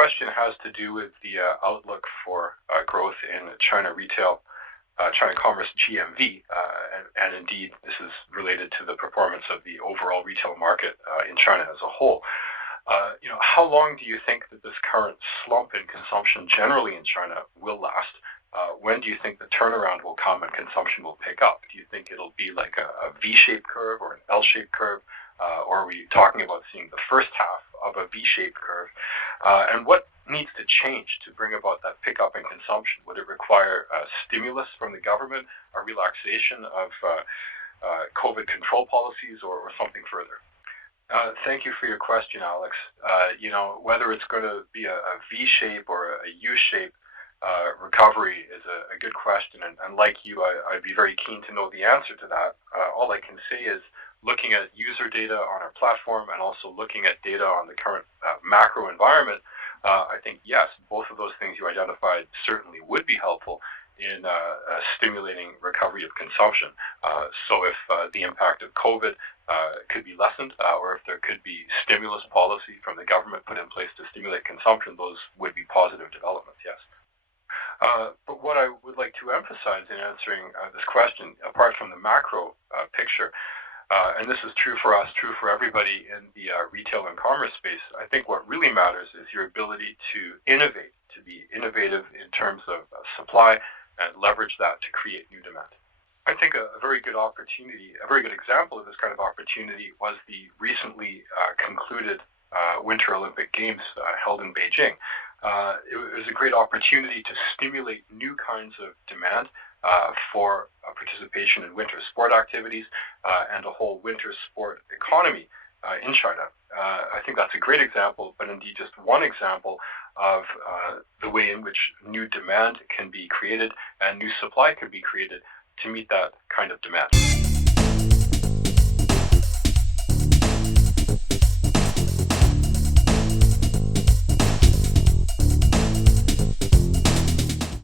question has to do with the outlook for growth in China retail, China commerce GMV, and indeed this is related to the performance of the overall retail market in China as a whole. How long do you think that this current slump in consumption generally in China will last? When do you think the turnaround will come and consumption will pick up? Do you think it'll be like a V-shaped curve or an L-shaped curve? Or are we talking about seeing the first half of a V-shaped curve? And what needs to change to bring about that pickup in consumption? Would it require a stimulus from the government, a relaxation of COVID control policies, or something further? Thank you for your question, Alex. Whether it's going to be a V-shape or a U-shape recovery is a good question, and like you, I'd be very keen to know the answer to that. All I can say is looking at user data on our platform and also looking at data on the current macro environment, I think, yes, both of those things you identified certainly would be helpful in stimulating recovery of consumption. So if the impact of COVID could be lessened, or if there could be stimulus policy from the government put in place to stimulate consumption, those would be positive developments, yes. But what I would like to emphasize in answering this question, apart from the macro picture, and this is true for us, true for everybody in the retail and commerce space, I think what really matters is your ability to innovate, to be innovative in terms of supply and leverage that to create new demand. I think a very good opportunity, a very good example of this kind of opportunity was the recently concluded Winter Olympic Games held in Beijing. It was a great opportunity to stimulate new kinds of demand for participation in winter sport activities and a whole winter sport economy in China. I think that's a great example, but indeed just one example of the way in which new demand can be created and new supply can be created to meet that kind of demand.